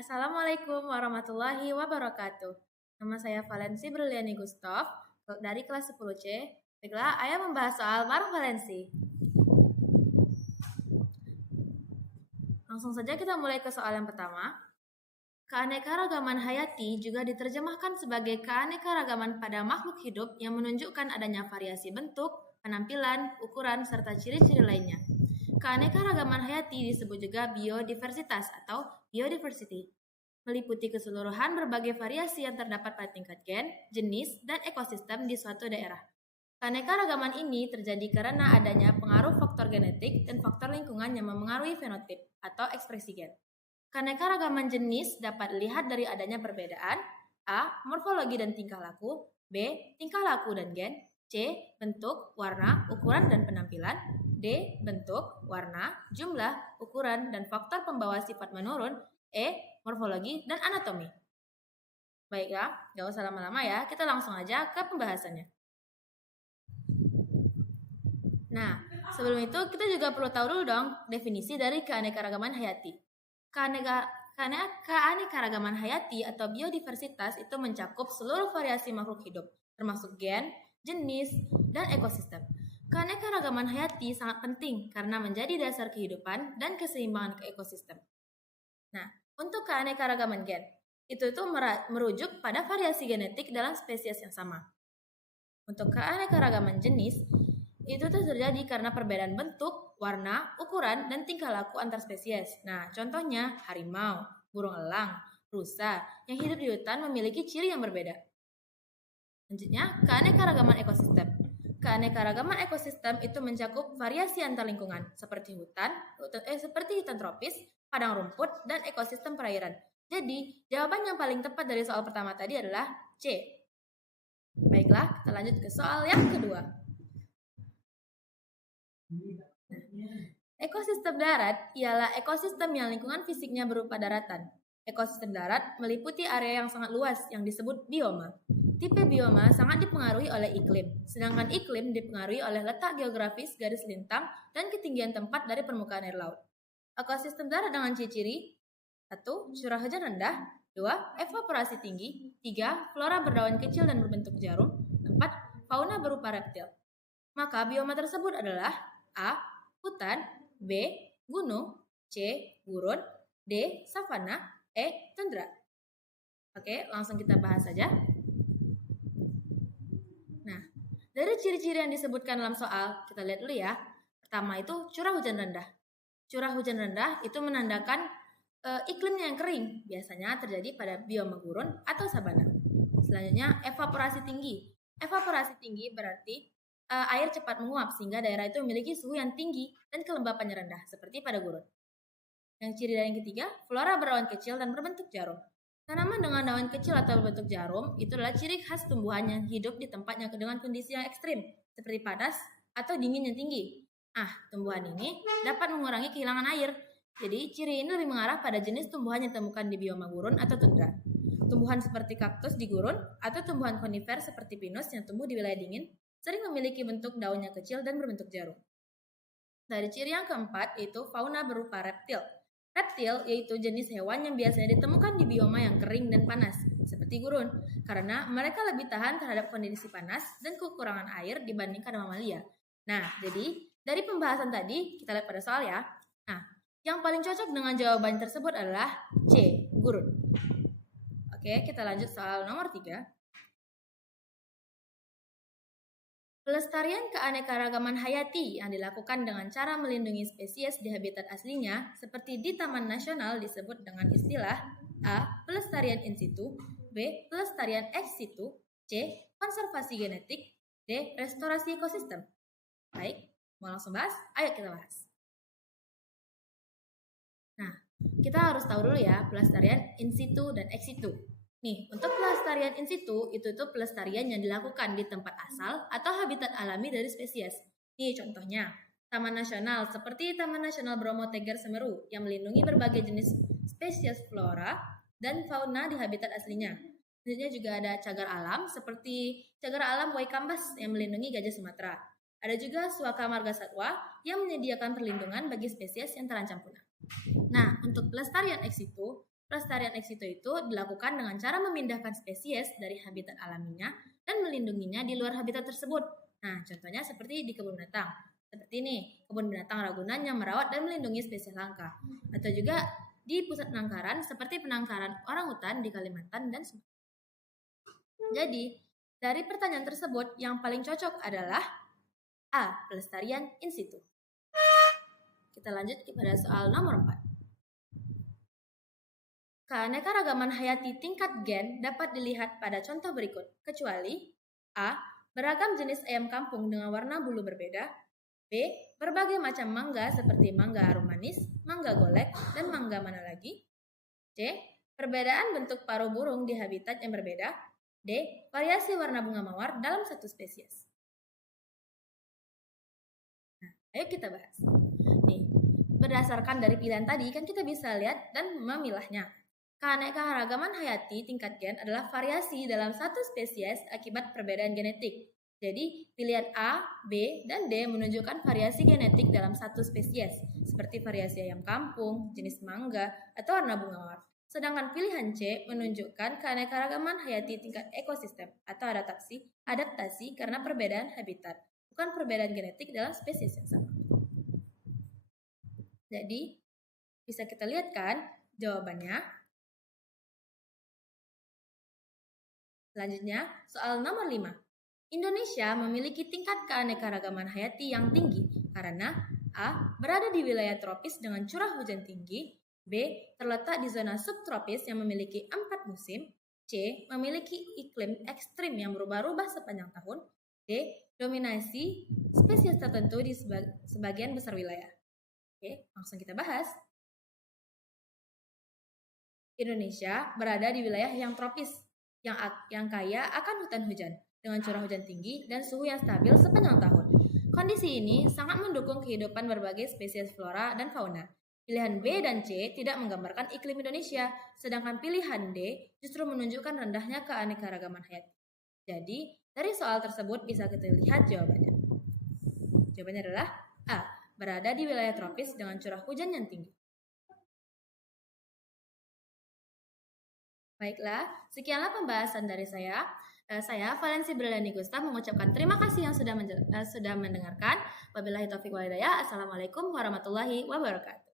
Assalamualaikum warahmatullahi wabarakatuh. Nama saya Valensi Briliani Gustav dari kelas 10C. Baiklah, ayah membahas soal Mark Valensi. Langsung saja kita mulai ke soal yang pertama. Keanekaragaman hayati juga diterjemahkan sebagai keanekaragaman pada makhluk hidup yang menunjukkan adanya variasi bentuk, penampilan, ukuran, serta ciri-ciri lainnya. Keanekaragaman hayati disebut juga biodiversitas atau biodiversity, meliputi keseluruhan berbagai variasi yang terdapat pada tingkat gen, jenis, dan ekosistem di suatu daerah. Keanekaragaman ini terjadi karena adanya pengaruh faktor genetik dan faktor lingkungan yang memengaruhi fenotip atau ekspresi gen. Keanekaragaman jenis dapat dilihat dari adanya perbedaan A. Morfologi dan tingkah laku, B. Tingkah laku dan gen, C. Bentuk, warna, ukuran, dan penampilan, D. Bentuk, warna, jumlah, ukuran, dan faktor pembawa sifat menurun, E. Morfologi dan anatomi. Baiklah, gak usah lama-lama ya, kita langsung aja ke pembahasannya. Nah, sebelum itu kita juga perlu tahu dulu dong definisi dari keanekaragaman hayati. Keanekaragaman hayati atau biodiversitas itu mencakup seluruh variasi makhluk hidup, termasuk gen, jenis, dan ekosistem. Keanekaragaman hayati sangat penting karena menjadi dasar kehidupan dan keseimbangan ekosistem. Nah, untuk keanekaragaman gen, itu merujuk pada variasi genetik dalam spesies yang sama. Untuk keanekaragaman jenis, itu terjadi karena perbedaan bentuk, warna, ukuran, dan tingkah laku antar spesies. Nah, contohnya harimau, burung elang, rusa yang hidup di hutan memiliki ciri yang berbeda. Selanjutnya, keanekaragaman ekosistem. Keanekaragaman ekosistem itu mencakup variasi antar lingkungan seperti hutan tropis, padang rumput, dan ekosistem perairan. Jadi, jawaban yang paling tepat dari soal pertama tadi adalah C. Baiklah, kita lanjut ke soal yang kedua. Ekosistem darat ialah ekosistem yang lingkungan fisiknya berupa daratan. Ekosistem darat meliputi area yang sangat luas yang disebut bioma. Tipe bioma sangat dipengaruhi oleh iklim, sedangkan iklim dipengaruhi oleh letak geografis, garis lintang, dan ketinggian tempat dari permukaan air laut. Ekosistem darat dengan ciri-ciri 1. Curah hujan rendah, 2. Evaporasi tinggi, 3. Flora berdaun kecil dan berbentuk jarum, 4. Fauna berupa reptil. Maka bioma tersebut adalah A. Hutan, B. Gunung, C. Gurun, D. Savana, E. Tundra. Oke, langsung kita bahas saja. Nah, dari ciri-ciri yang disebutkan dalam soal, kita lihat dulu ya. Pertama itu curah hujan rendah. Curah hujan rendah itu menandakan iklimnya yang kering, biasanya terjadi pada bioma gurun atau sabana. Selanjutnya, evaporasi tinggi. Evaporasi tinggi berarti air cepat menguap sehingga daerah itu memiliki suhu yang tinggi dan kelembapannya rendah, seperti pada gurun. Yang ciri dari yang ketiga, flora berawan kecil dan berbentuk jarum. Tanaman dengan daun kecil atau berbentuk jarum itu adalah ciri khas tumbuhan yang hidup di tempat yang dengan kondisi yang ekstrim, seperti panas atau dingin yang tinggi. Tumbuhan ini dapat mengurangi kehilangan air. Jadi, ciri ini lebih mengarah pada jenis tumbuhan yang ditemukan di bioma gurun atau tundra. Tumbuhan seperti kaktus di gurun atau tumbuhan konifer seperti pinus yang tumbuh di wilayah dingin sering memiliki bentuk daunnya kecil dan berbentuk jarum. Dari ciri yang keempat itu fauna berupa reptil. Reptil yaitu jenis hewan yang biasanya ditemukan di bioma yang kering dan panas, seperti gurun, karena mereka lebih tahan terhadap kondisi panas dan kekurangan air dibandingkan mamalia. Nah, jadi dari pembahasan tadi kita lihat pada soal ya. Nah, yang paling cocok dengan jawaban tersebut adalah C, gurun. Oke, kita lanjut soal nomor 3. Pelestarian keanekaragaman hayati yang dilakukan dengan cara melindungi spesies di habitat aslinya seperti di Taman Nasional disebut dengan istilah A. Pelestarian in situ, B. Pelestarian ex situ, C. Konservasi genetik, D. Restorasi ekosistem. Baik, mau langsung bahas? Ayo kita bahas. Nah, kita harus tahu dulu ya pelestarian in situ dan ex situ. Nih, untuk pelestarian in situ, itu pelestarian yang dilakukan di tempat asal atau habitat alami dari spesies. Nih contohnya, Taman Nasional seperti Taman Nasional Bromo Tengger Semeru yang melindungi berbagai jenis spesies flora dan fauna di habitat aslinya. Selanjutnya juga ada cagar alam seperti cagar alam Waikambas yang melindungi gajah Sumatera. Ada juga Suaka Marga Satwa yang menyediakan perlindungan bagi spesies yang terancam punah. Nah, untuk pelestarian ex situ, Pelestarian ex situ itu dilakukan dengan cara memindahkan spesies dari habitat alaminya dan melindunginya di luar habitat tersebut. Nah, contohnya seperti di kebun binatang. Seperti ini, kebun binatang Ragunan yang merawat dan melindungi spesies langka. Atau juga di pusat penangkaran seperti penangkaran orangutan di Kalimantan dan Sumatera. Jadi, dari pertanyaan tersebut yang paling cocok adalah A. Pelestarian in situ. Kita lanjut kepada soal nomor 4. Keanekaragaman hayati tingkat gen dapat dilihat pada contoh berikut, kecuali A. Beragam jenis ayam kampung dengan warna bulu berbeda. B. Berbagai macam mangga seperti mangga arum manis, mangga golek, dan mangga mana lagi. C. Perbedaan bentuk paruh burung di habitat yang berbeda. D. Variasi warna bunga mawar dalam satu spesies. Nah, ayo kita bahas. Nih, berdasarkan dari pilihan tadi kan kita bisa lihat dan memilahnya. Keanekaragaman hayati tingkat gen adalah variasi dalam satu spesies akibat perbedaan genetik. Jadi, pilihan A, B, dan D menunjukkan variasi genetik dalam satu spesies, seperti variasi ayam kampung, jenis mangga, atau warna bunga mawar. Sedangkan pilihan C menunjukkan keanekaragaman hayati tingkat ekosistem atau adaptasi karena perbedaan habitat, bukan perbedaan genetik dalam spesies yang sama. Jadi, bisa kita lihat kan jawabannya. Selanjutnya, soal nomor 5. Indonesia memiliki tingkat keanekaragaman hayati yang tinggi karena A. Berada di wilayah tropis dengan curah hujan tinggi. B. Terletak di zona subtropis yang memiliki 4 musim. C. Memiliki iklim ekstrim yang berubah-ubah sepanjang tahun. D. Dominasi spesies tertentu di sebagian besar wilayah. Oke, langsung kita bahas. Indonesia berada di wilayah yang tropis, yang kaya akan hutan hujan, dengan curah hujan tinggi dan suhu yang stabil sepanjang tahun. Kondisi ini sangat mendukung kehidupan berbagai spesies flora dan fauna. Pilihan B dan C tidak menggambarkan iklim Indonesia, sedangkan pilihan D justru menunjukkan rendahnya keanekaragaman hayati. Jadi, dari soal tersebut bisa kita lihat jawabannya. Jawabannya adalah A. Berada di wilayah tropis dengan curah hujan yang tinggi. Baiklah, sekianlah pembahasan dari saya. Saya Valensi Brilani Gustaf mengucapkan terima kasih yang sudah mendengarkan. Wabillahi taufiq wal hidayah. Assalamualaikum warahmatullahi wabarakatuh.